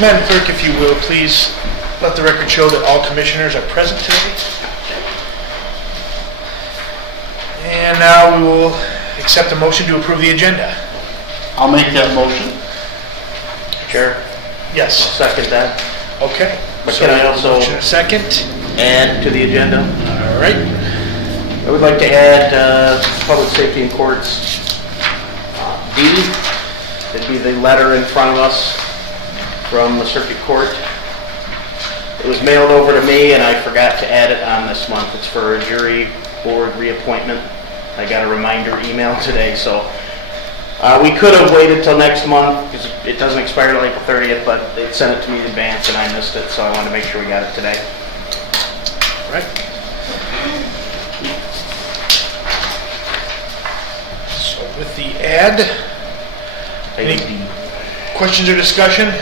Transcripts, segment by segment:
Madam Clerk, if you will, please let the record show that all commissioners are present today. And now we will accept a motion to approve the agenda. I'll make that motion. Chair, Yes. second that. Okay. But So can I also motion and a second? add to the agenda? All right. I would like to add Public Safety and Courts D. It'd be the letter in front of us from the Circuit Court. It was mailed over to me and I forgot to add it on this month. It's for a jury board reappointment. I got a reminder email today, so we could have waited till next month because it doesn't expire till April 30th, but they sent it to me in advance and I missed it, so I wanted to make sure we got it today. All right. So with the ad, any questions or discussion?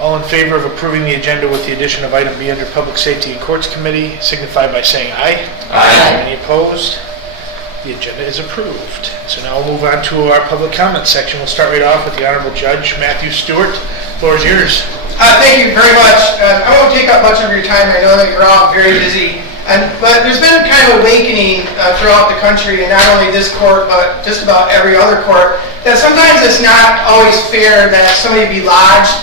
All in favor of approving the agenda with the addition of item B under Public Safety and Courts Committee signify by saying aye. Aye. Any opposed? The agenda is approved. So now we'll move on to our public comment section. We'll start right off with the Honorable Judge Matthew Stewart. The floor is yours. Thank you very much. I won't take up much of your time. I know that you're all very busy. But there's been kind of awakening throughout the country, and not only this court, but just about every other court, that sometimes it's not always fair that somebody be lodged,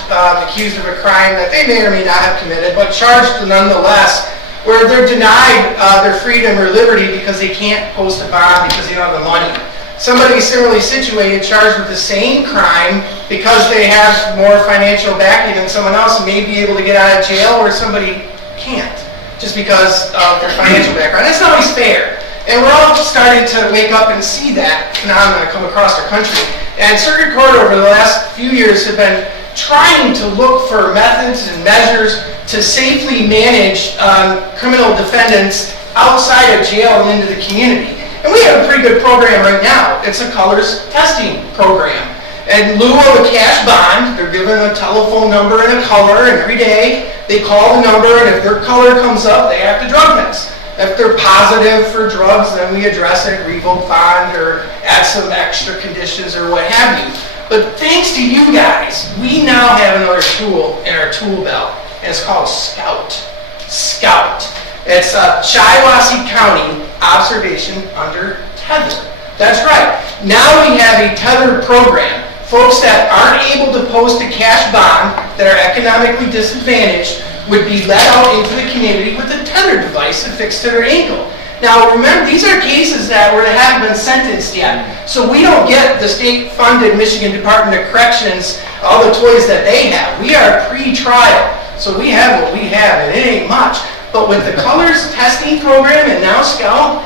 accused of a crime that they may or may not have committed, but charged nonetheless, where they're denied their freedom or liberty because they can't post a bond because they don't have the money. Somebody similarly situated, charged with the same crime because they have more financial backing than someone else, may be able to get out of jail, or somebody can't, just because of their financial background. That's not always fair. And we're all starting to wake up and see that phenomenon come across our country. And Circuit Court over the last few years have been trying to look for methods and measures to safely manage criminal defendants outside of jail and into the community. And we have a pretty good program right now. It's a colors testing program. In lieu of a cash bond, they're given a telephone number and a color, and every day they call the number, and if their color comes up, they have to drug test. If they're positive for drugs, then we address it, revoke bond, or add some extra conditions or what have you. But thanks to you guys, we now have another tool in our tool belt, and it's called Scout. Scout. It's a Shiawassee County observation under Tether. That's right. Now we have a Tether program. Folks that aren't able to post a cash bond, that are economically disadvantaged, would be let out into the community with a tether device affixed to their ankle. Now remember, these are cases where they haven't been sentenced yet. So we don't get the state-funded Michigan Department of Corrections, all the toys that they have. We are pre-trial, so we have what we have, and it ain't much. But with the colors testing program and now Scout,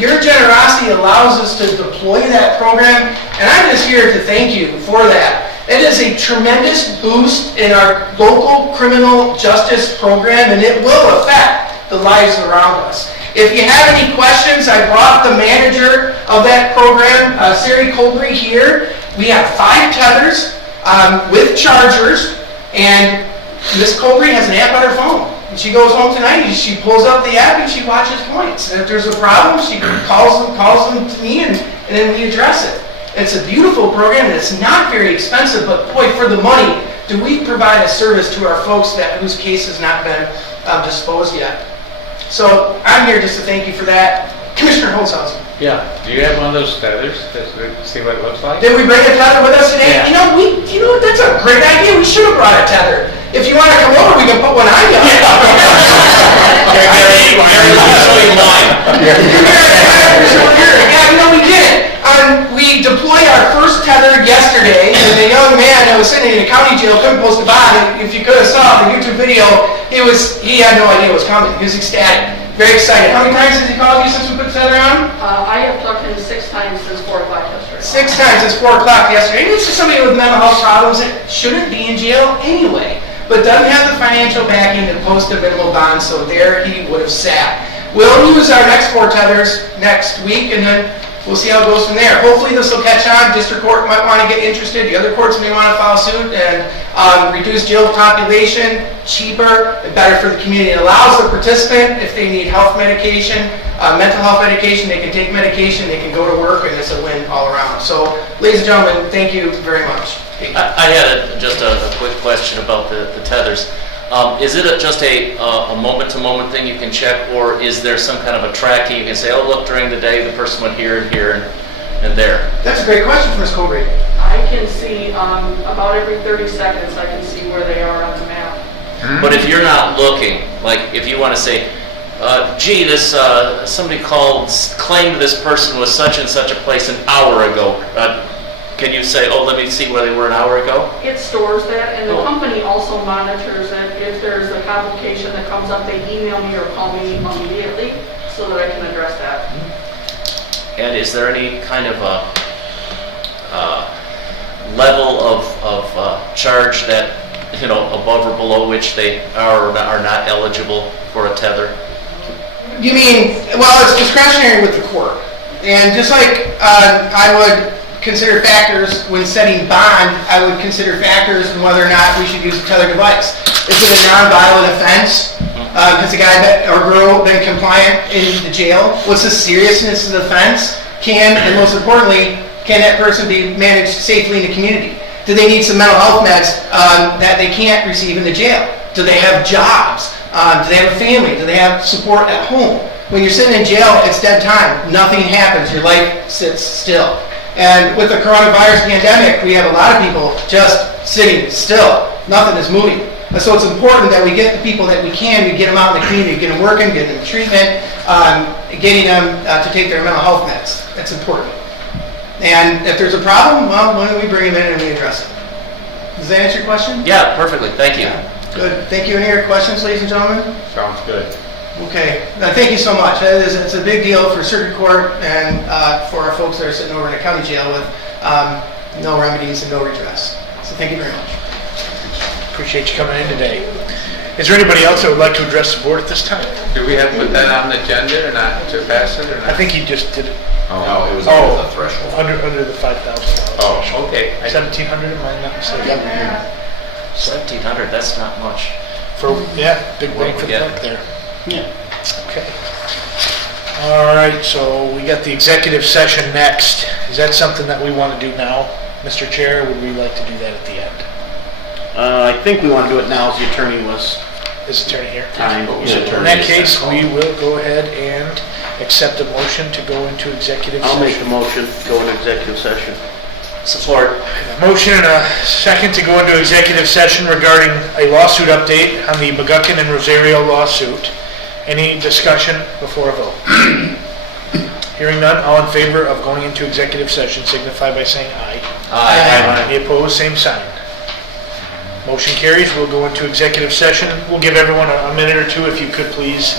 your generosity allows us to deploy that program, and I'm just here to thank you for that. It is a tremendous boost in our local criminal justice program, and it will affect the lives around us. If you have any questions, I brought the manager of that program, Sari Colbury, here. We have 5 tethers with chargers, and Ms. Colbury has an app on her phone. And she goes home tonight, and she pulls up the app and she watches points. And if there's a problem, she calls them to me, and then we address it. It's a beautiful program, and it's not very expensive, but boy, for the money, do we provide a service to our folks whose case has not been disposed yet. So I'm here just to thank you for that. Commissioner Holzhausen. Yeah. Do you have one of those feathers to see what it looks like? Did we bring a tether with us today? Yeah. You know, that's a great idea. We should have brought a tether. If you want to come over, we can put one on you. Yeah, we did it. We deployed our first tether yesterday, and the young man that was sitting in the county jail couldn't post a bond. If you could have saw the YouTube video, he had no idea what was coming. He was ecstatic, very excited. How many times has he called you since we put the tether on? I have talked to him 6 times since 4 o'clock yesterday. 6 times since 4 o'clock yesterday. And this is somebody with mental health problems that shouldn't be in jail anyway, but doesn't have the financial backing to post a minimal bond, so there he would have sat. We'll use our next 4 tethers next week, and then we'll see how it goes from there. Hopefully this will catch on. District Court might want to get interested. The other courts may want to follow suit and reduce jail population, cheaper, and better for the community. It allows the participant, if they need health medication, mental health medication, they can take medication, they can go to work, and it's a win all around. So, ladies and gentlemen, thank you very much. I had just a quick question about the tethers. Is it just a moment-to-moment thing you can check, or is there some kind of a tracking? You can say, oh, look, during the day, the person went here and here and there. That's a great question for Ms. Colby. I can see, about every 30 seconds, I can see where they are on the map. But if you're not looking, like if you want to say, gee, this somebody claimed this person was such and such a place an hour ago, can you say, oh, let me see where they were an hour ago? It stores that, and the Oh. company also monitors it. If there's a complication that comes up, they email me or call me immediately so that I can address that. And is there any kind of a level of charge that, above or below which they are not eligible for a tether? You mean, well, it's discretionary with the court. And just like I would consider factors when setting bond, I would consider factors in whether or not we should use a tether device. Is it a non-violent offense? Has the guy or girl been compliant in the jail? What's the seriousness of the offense? And most importantly, can that person be managed safely in the community? Do they need some mental health meds that they can't receive in the jail? Do they have jobs? Do they have a family? Do they have support at home? When you're sitting in jail, it's dead time. Nothing happens. Your life sits still. And with the coronavirus pandemic, we have a lot of people just sitting still. Nothing is moving. And so it's important that we get the people that we can, we get them out in the community, get them working, get them treatment, getting them to take their mental health meds. That's important. And if there's a problem, well, when we bring them in and we address it. Does that answer your question? Yeah, perfectly. Thank you. Good. Thank you. Any other questions, ladies and gentlemen? Sounds good. Okay. Thank you so much. It's a big deal for circuit court and for our folks that are sitting over in the county jail with no remedies and no redress. So thank you very much. Appreciate you coming in today. Is there anybody else that would like to address the board at this time? Do we have to put that on the agenda or not, to pass it or not? I think he just did it. No, it was Oh. under the threshold. Under the $5,000. Oh, okay. 1,700, am I not mistaken? 1,700, that's not much. Big bang for the Yeah. buck there. Yeah. Okay. All right, so we got the executive session next. Is that something that we want to do now, Mr. Chair, or would we like to do that at the end? I think we want to do it now as the attorney was Is the attorney here? time. In that case, we will go ahead and accept a motion to go into executive session. I'll make the motion, to go into executive session. Support. A motion and a second to go into executive session regarding a lawsuit update on the McGuckin and Rosario lawsuit. Any discussion before a vote? Hearing none, all in favor of going into executive session signify by saying aye. Aye. Any opposed, same sign. Motion carries. We'll go into executive session. We'll give everyone a minute or two if you could please